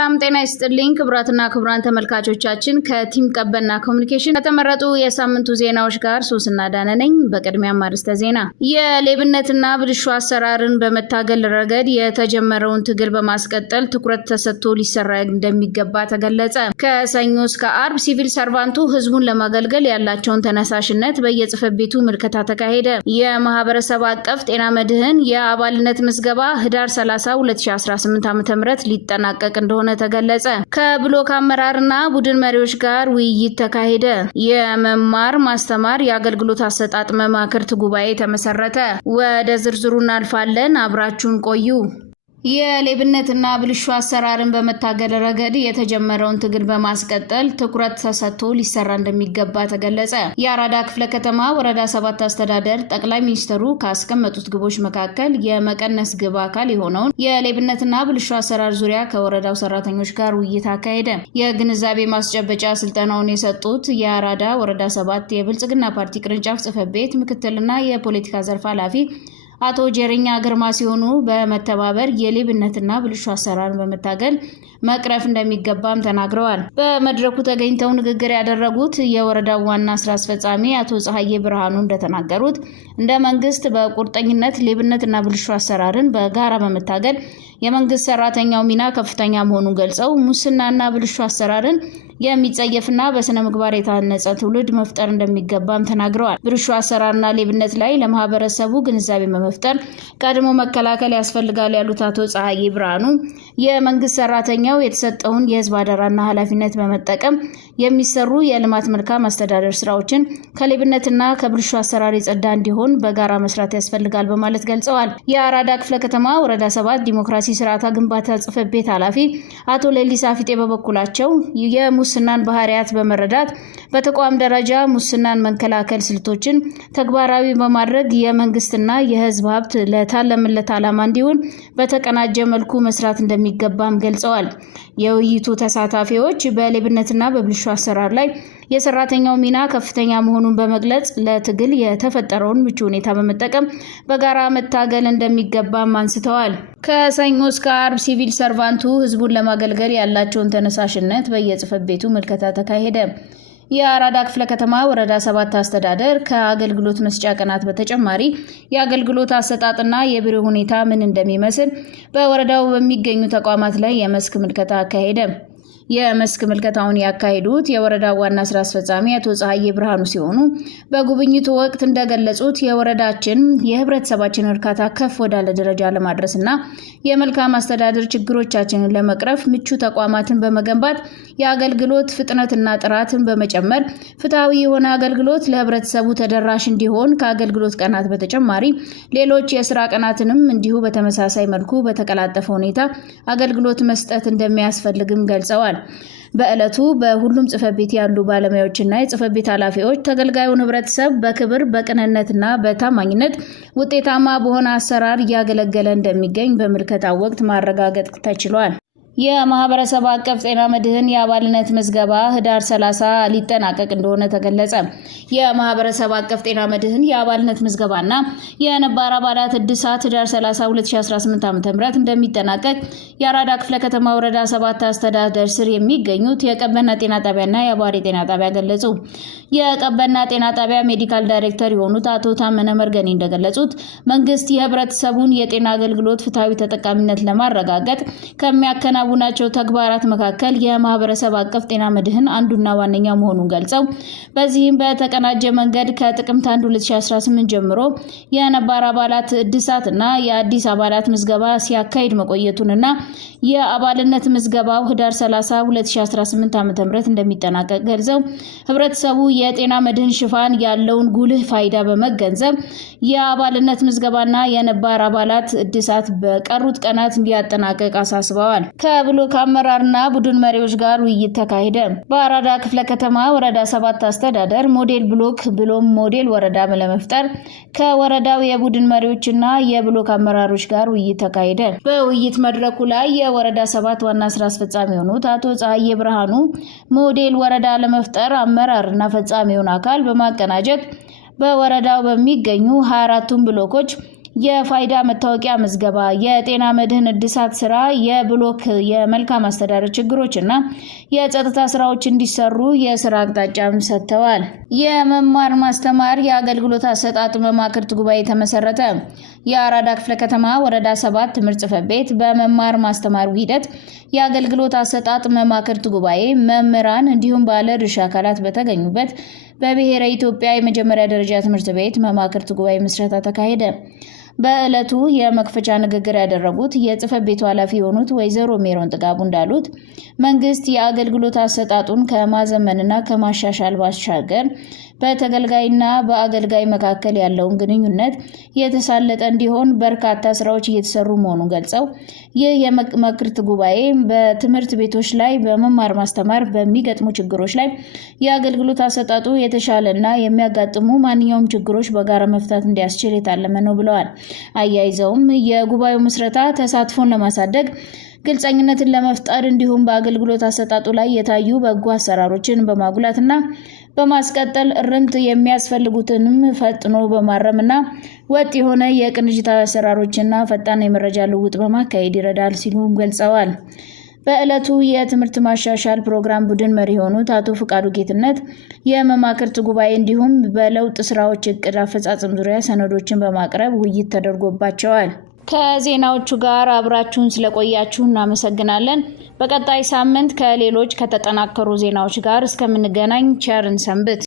ሰላም ጤና ይስጥልኝ ክብራትና ክብራን ተመልካቾቻችን ከቲም ቀበና ኮሙኒኬሽን ከተመረጡ የሳምንቱ ዜናዎች ጋር ሶስና ዳነ ነኝ። በቅድሚያ ማርስተ ዜና የሌብነትና ብልሹ አሰራርን በመታገል ረገድ የተጀመረውን ትግል በማስቀጠል ትኩረት ተሰጥቶ ሊሰራ እንደሚገባ ተገለጸ። ከሰኞ እስከ አርብ ሲቪል ሰርቫንቱ ህዝቡን ለማገልገል ያላቸውን ተነሳሽነት በየጽህፈት ቤቱ ምልከታ ተካሄደ። የማህበረሰብ አቀፍ ጤና መድህን የአባልነት ምዝገባ ህዳር 30 2018 ዓ.ም ሊጠናቀቅ እንደሆነ ተገለጸ። ከብሎክ አመራርና ቡድን መሪዎች ጋር ውይይት ተካሄደ። የመማር ማስተማር የአገልግሎት አሰጣጥ መማክርት ጉባኤ ተመሰረተ። ወደ ዝርዝሩ እናልፋለን። አብራችሁን ቆዩ። የሌብነትና ብልሹ አሰራርን በመታገል ረገድ የተጀመረውን ትግል በማስቀጠል ትኩረት ተሰጥቶ ሊሰራ እንደሚገባ ተገለጸ። የአራዳ ክፍለ ከተማ ወረዳ 7 አስተዳደር ጠቅላይ ሚኒስትሩ ካስቀመጡት ግቦች መካከል የመቀነስ ግብ አካል የሆነውን የሌብነትና ብልሹ አሰራር ዙሪያ ከወረዳው ሰራተኞች ጋር ውይይት አካሄደ። የግንዛቤ ማስጨበጫ ስልጠናውን የሰጡት የአራዳ ወረዳ 7 የብልጽግና ፓርቲ ቅርንጫፍ ጽህፈት ቤት ምክትልና የፖለቲካ ዘርፍ ኃላፊ አቶ ጀሪኛ ግርማ ሲሆኑ በመተባበር የሌብነትና ብልሹ አሰራርን በመታገል መቅረፍ እንደሚገባም ተናግረዋል። በመድረኩ ተገኝተው ንግግር ያደረጉት የወረዳው ዋና ስራ አስፈጻሚ አቶ ፀሐዬ ብርሃኑ እንደተናገሩት እንደ መንግስት በቁርጠኝነት ሌብነትና ብልሹ አሰራርን በጋራ በመታገል የመንግስት ሰራተኛው ሚና ከፍተኛ መሆኑን ገልጸው ሙስናና ብልሹ አሰራርን የሚጸየፍና በስነ ምግባር የታነጸ ትውልድ መፍጠር እንደሚገባም ተናግረዋል። ብልሹ አሰራርና ሌብነት ላይ ለማህበረሰቡ ግንዛቤ በመፍጠር ቀድሞ መከላከል ያስፈልጋል ያሉት አቶ ፀሐዬ ብርሃኑ የመንግስት ሰራተኛው የተሰጠውን የህዝብ አደራና ኃላፊነት በመጠቀም የሚሰሩ የልማት መልካም አስተዳደር ስራዎችን ከሌብነትና ከብልሹ አሰራር የጸዳ እንዲሆን በጋራ መስራት ያስፈልጋል በማለት ገልጸዋል። የአራዳ ክፍለ ከተማ ወረዳ 7 ዲሞክራሲ ስርዓት ግንባታ ጽህፈት ቤት ኃላፊ አቶ ሌሊሳ ፊጤ በበኩላቸው ሙስናን ባህሪያት በመረዳት በተቋም ደረጃ ሙስናን መከላከል ስልቶችን ተግባራዊ በማድረግ የመንግስትና የህዝብ ሀብት ለታለመለት ዓላማ እንዲሆን በተቀናጀ መልኩ መስራት እንደሚገባም ገልጸዋል። የውይይቱ ተሳታፊዎች በሌብነትና በብልሹ አሰራር ላይ የሰራተኛው ሚና ከፍተኛ መሆኑን በመግለጽ ለትግል የተፈጠረውን ምቹ ሁኔታ በመጠቀም በጋራ መታገል እንደሚገባም አንስተዋል። ከሰኞ እስከ አርብ ሲቪል ሰርቫንቱ ህዝቡን ለማገልገል ያላቸውን ተነሳሽነት በየጽህፈት ቤቱ ምልከታ ተካሄደ። የአራዳ ክፍለ ከተማ ወረዳ 7 አስተዳደር ከአገልግሎት መስጫ ቀናት በተጨማሪ የአገልግሎት አሰጣጥና የቢሮ ሁኔታ ምን እንደሚመስል በወረዳው በሚገኙ ተቋማት ላይ የመስክ ምልከታ አካሄደ። የመስክ ምልከታውን ያካሄዱት የወረዳው ዋና ስራ አስፈጻሚ አቶ ፀሐዬ ብርሃኑ ሲሆኑ በጉብኝቱ ወቅት እንደገለጹት የወረዳችን የህብረተሰባችን እርካታ ከፍ ወዳለ ደረጃ ለማድረስና የመልካም አስተዳደር ችግሮቻችንን ለመቅረፍ ምቹ ተቋማትን በመገንባት የአገልግሎት ፍጥነትና ጥራትን በመጨመር ፍትሃዊ የሆነ አገልግሎት ለህብረተሰቡ ተደራሽ እንዲሆን ከአገልግሎት ቀናት በተጨማሪ ሌሎች የስራ ቀናትንም እንዲሁ በተመሳሳይ መልኩ በተቀላጠፈ ሁኔታ አገልግሎት መስጠት እንደሚያስፈልግም ገልጸዋል። በዕለቱ በሁሉም ጽህፈት ቤት ያሉ ባለሙያዎችና የጽህፈት ቤት ኃላፊዎች ተገልጋዩን ህብረተሰብ በክብር በቅንነትና በታማኝነት ውጤታማ በሆነ አሰራር እያገለገለ እንደሚገኝ በምልከታው ወቅት ማረጋገጥ ተችሏል። የማህበረሰብ አቀፍ ጤና መድህን የአባልነት ምዝገባ ህዳር 30 ሊጠናቀቅ እንደሆነ ተገለጸ። የማህበረሰብ አቀፍ ጤና መድህን የአባልነት ምዝገባና የነባር አባላት እድሳት ህዳር 30 2018 ዓ.ም እንደሚጠናቀቅ የአራዳ ክፍለ ከተማ ወረዳ 7 አስተዳደር ስር የሚገኙት የቀበና ጤና ጣቢያና የአባሪ ጤና ጣቢያ ገለጹ። የቀበና ጤና ጣቢያ ሜዲካል ዳይሬክተር የሆኑት አቶ ታመነ መርገኒ እንደገለጹት መንግስት የህብረተሰቡን የጤና አገልግሎት ፍትሃዊ ተጠቃሚነት ለማረጋገጥ ከሚያከናውናቸው ተግባራት መካከል የማህበረሰብ አቀፍ ጤና መድህን አንዱና ዋነኛው መሆኑን ገልጸው በዚህም በተቀናጀ መንገድ ከጥቅምት 1 2018 ጀምሮ የነባር አባላት እድሳትና የአዲስ አባላት ምዝገባ ሲያካሂድ መቆየቱንና የአባልነት ምዝገባው ህዳር 30 2018 ዓ.ም እንደሚጠናቀቅ ገልጸው ህብረተሰቡ የጤና መድህን ሽፋን ያለውን ጉልህ ፋይዳ በመገንዘብ የአባልነት ምዝገባና የነባር አባላት እድሳት በቀሩት ቀናት እንዲያጠናቀቅ አሳስበዋል። ከብሎክ አመራርና ቡድን መሪዎች ጋር ውይይት ተካሄደ። በአራዳ ክፍለ ከተማ ወረዳ 7 አስተዳደር ሞዴል ብሎክ ብሎም ሞዴል ወረዳ ለመፍጠር ከወረዳው የቡድን መሪዎችና የብሎክ አመራሮች ጋር ውይይት ተካሄደ። በውይይት መድረኩ ላይ የወረዳ 7 ዋና ስራ አስፈጻሚ የሆኑት አቶ ፀሐዬ ብርሃኑ ሞዴል ወረዳ ለመፍጠር አመራርና ፈጻሚውን አካል በማቀናጀት በወረዳው በሚገኙ 24ቱም ብሎኮች የፋይዳ መታወቂያ ምዝገባ፣ የጤና መድህን እድሳት ስራ፣ የብሎክ የመልካም አስተዳደር ችግሮችና የጸጥታ ስራዎች እንዲሰሩ የስራ አቅጣጫም ሰጥተዋል። የመማር ማስተማር የአገልግሎት አሰጣጥ መማክርት ጉባኤ ተመሰረተ። የአራዳ ክፍለ ከተማ ወረዳ 7 ትምህርት ጽሕፈት ቤት በመማር ማስተማር ሂደት የአገልግሎት አሰጣጥ መማክርት ጉባኤ መምህራን እንዲሁም ባለድርሻ አካላት በተገኙበት በብሔረ ኢትዮጵያ የመጀመሪያ ደረጃ ትምህርት ቤት መማክርት ጉባኤ ምስረታ ተካሄደ። በዕለቱ የመክፈቻ ንግግር ያደረጉት የጽሕፈት ቤቱ ኃላፊ የሆኑት ወይዘሮ ሜሮን ጥጋቡ እንዳሉት መንግስት የአገልግሎት አሰጣጡን ከማዘመንና ከማሻሻል ባሻገር በተገልጋይና በአገልጋይ መካከል ያለውን ግንኙነት የተሳለጠ እንዲሆን በርካታ ስራዎች እየተሰሩ መሆኑን ገልጸው ይህ የመማክርት ጉባኤ በትምህርት ቤቶች ላይ በመማር ማስተማር በሚገጥሙ ችግሮች ላይ የአገልግሎት አሰጣጡ የተሻለና የሚያጋጥሙ ማንኛውም ችግሮች በጋራ መፍታት እንዲያስችል የታለመ ነው ብለዋል። አያይዘውም የጉባኤው ምስረታ ተሳትፎን ለማሳደግ ግልጸኝነትን ለመፍጠር እንዲሁም በአገልግሎት አሰጣጡ ላይ የታዩ በጎ አሰራሮችን በማጉላትና በማስቀጠል እርምት የሚያስፈልጉትንም ፈጥኖ በማረምና ወጥ የሆነ የቅንጅታዊ አሰራሮችና ፈጣን የመረጃ ልውውጥ በማካሄድ ይረዳል ሲሉ ገልጸዋል። በዕለቱ የትምህርት ማሻሻል ፕሮግራም ቡድን መሪ የሆኑት አቶ ፍቃዱ ጌትነት የመማክርት ጉባኤ እንዲሁም በለውጥ ስራዎች እቅድ አፈጻጸም ዙሪያ ሰነዶችን በማቅረብ ውይይት ተደርጎባቸዋል። ከዜናዎቹ ጋር አብራችሁን ስለቆያችሁ እናመሰግናለን። በቀጣይ ሳምንት ከሌሎች ከተጠናከሩ ዜናዎች ጋር እስከምንገናኝ ቸርን ሰንብት።